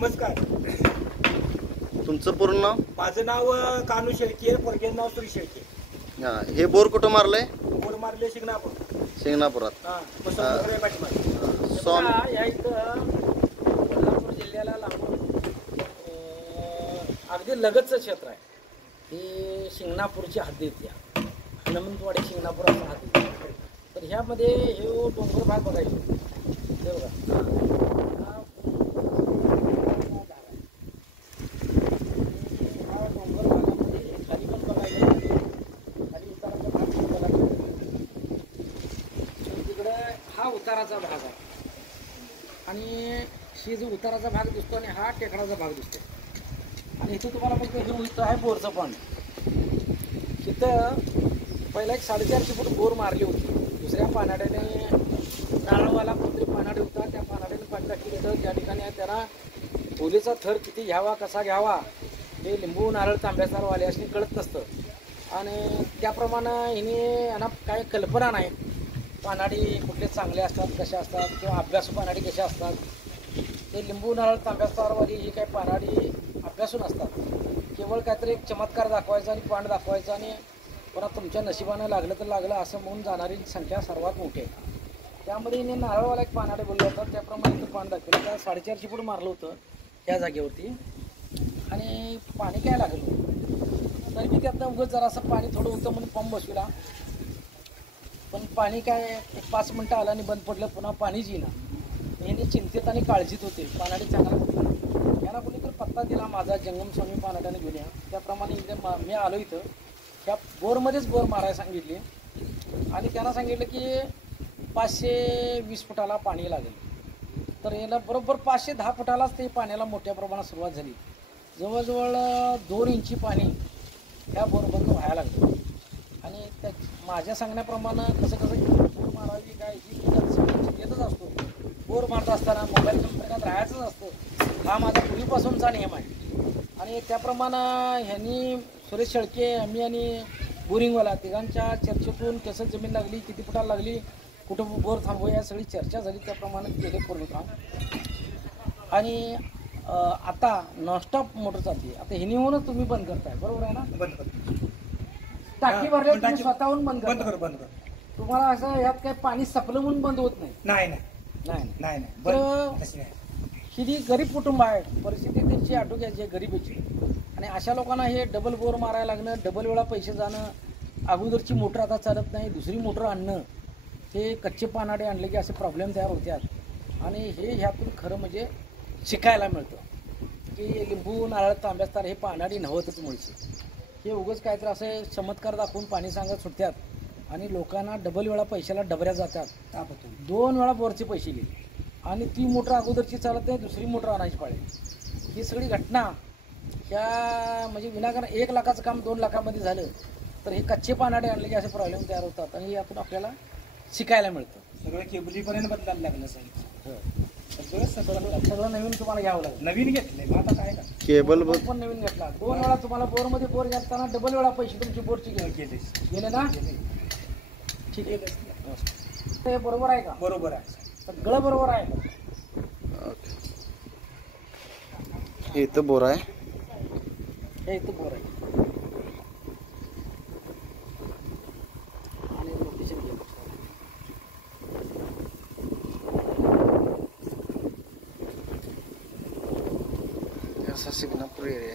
नमस्कार. तुमचं पूर्ण नाव? माझं नाव कानू शेळके, पोरग्याचं नाव श्री शेळके. हे बोर कुठं मारलंय? बोर मारले शिंगणापूर. शिंगणापुरात. या इथं कोल्हापूर जिल्ह्याला लागून अगदी लगतचं क्षेत्र आहे. ही शिंगणापूरची हद्द येते, हनुमंतवाडी शिंगणापूर असं हद्द येते. तर ह्यामध्ये हे डोंगर भाग बघायचे हे बघा, हा डोंगर भागामध्ये खाली पण बघायला, खाली उताराचा भाग पण बघायला. तिकडे हा उताराचा भाग आहे आणि ही जो उताराचा भाग दिसतो आणि हा टेकडाचा भाग दिसतो. आणि इथं तुम्हाला मग हे इथं आहे बोरचं पाणी. तिथं पहिला एक 450 फूट बोर मारली होती. दुसऱ्या पानाड्याने नारळवाला कोणतरी पानाडे होता, त्या पानाड्याने पाणी टाकली होतं. त्या ठिकाणी त्याला खोलीचा थर किती घ्यावा, कसा घ्यावा हे लिंबू नारळ तांब्यासारवाले असणे कळत नसतं. आणि त्याप्रमाणे हिने यांना काही कल्पना नाही, पानाडी कुठले चांगले असतात, कशा असतात, किंवा अभ्यासू पानाडी कशा असतात. ते लिंबू नारळ तांब्यासारवाली ही काही पानाडी अभ्यासून असतात. केवळ काहीतरी एक चमत्कार दाखवायचा आणि पान दाखवायचा आणि पुन्हा तुमच्या नशिबानं लागलं तर लागलं असं म्हणून जाणारी संख्या सर्वात मोठी आहे. त्यामध्ये हिने नारळवाला एक पानाडे बोलले होता, त्याप्रमाणे पान दाखवलं. त्या 450 फूट मारलं होतं त्या जागेवरती. आणि पाणी काय लागलं तर मी त्यातनं उगाच जरासं पाणी थोडं होतं म्हणून पंप बसविला. पण पाणी काय एक 5 मिनटं आलं आणि बंद पडलं, पुन्हा पाणीच येईना. यांनी चिंतेत आणि काळजीत होते. पानाडी चांगला होता, यांना कोणीतरी पत्ता दिला माझा, जंगम स्वामी पानाड्याने घेऊन या. त्याप्रमाणे इथे मी आलो इथं. ह्या बोरमध्येच बोर मारायला सांगितले आणि त्यांना सांगितलं की 520 फुटाला पाणी लागेल. तर याला बरोबर 510 फुटालाच ते पाण्याला मोठ्या प्रमाणात सुरुवात झाली. जवळजवळ 2 इंची पाणी ह्या बोरबंद व्हायला लागलं. आणि त्या माझ्या सांगण्याप्रमाणे कसं बोर मारावी काय ही येतच असतो. बोर मारत असताना मोबाईल संपर्कात राहायचंच असतं, हा माझा पूर्वीपासूनचा नियम आहे. आणि त्याप्रमाणे ह्यांनी सुरेश शेळके, आम्ही आणि बोरिंगवाला तिघांच्या चर्चेतून कसं जमीन लागली, किती फुटाला लागली, कुठं बोर थांबवूया या सगळी चर्चा झाली. त्याप्रमाणे केले पूर्ण काम. आणि आता नॉनस्टॉप मोटर चालते. आता हिने होऊनच तुम्ही बंद करताय, बरोबर आहे ना? बंद कर. टाकी भरले तुम्ही स्वतःहून बंद बंद कर. कर, बंद कर. तुम्हाला असं यात काही पाणी सपलं म्हणून बंद होत नाही. नाही नाही नाही नाही नाही, तर बंद तशी नाही. ही जी गरीब कुटुंब आहे, परिस्थिती त्यांची आटोक्याची आहे गरिबीची. आणि अशा लोकांना हे डबल बोर मारायला लागणं, डबल वेळा पैसे जाणं, अगोदरची मोटर आता चालत नाही, दुसरी मोटर आणणं, हे कच्चे पानाडे आणले की असे प्रॉब्लेम तयार होतात. आणि हे ह्यातून खरं म्हणजे शिकायला मिळतं की लिंबू नारळ तांब्यास्तार हे पानाडी नव्हतच मुळचे. हे उगाच काहीतरी असे चमत्कार दाखवून पाणी सांगत सुटतात आणि लोकांना डबल वेळा पैशाला डबऱ्या जातात. 2 वेळा बोरचे पैसे गेले आणि ती मोटर अगोदरची चालत नाही, दुसरी मोटर आणायची पाळी. ही सगळी घटना ह्या म्हणजे विनाकारण 1 लाखाचं काम 2 लाखामध्ये झालं तर हे कच्चे पानाडे आणले की असे प्रॉब्लेम तयार होतात. आणि यातून आपल्याला शिकायला मिळतं. सगळं केबलीपर्यंत बदलायला लागलं साहेब. सगळं नवीन तुम्हाला घ्यावं लागेल. नवीन घेतलंय मग आता काय का केबल पण नवीन घेतला. 2 वेळा तुम्हाला बोरमध्ये बोर घेताना डबल वेळा पैसे तुमची बोरची गेले ना. ठीक आहे, ते बरोबर आहे का? बरोबर आहे, सगळं बरोबर आहे. हे इथं बोर आहे, हे इथं बोर आहे. आणि लोकेशन घे. असा शिंगणापूर एरिया.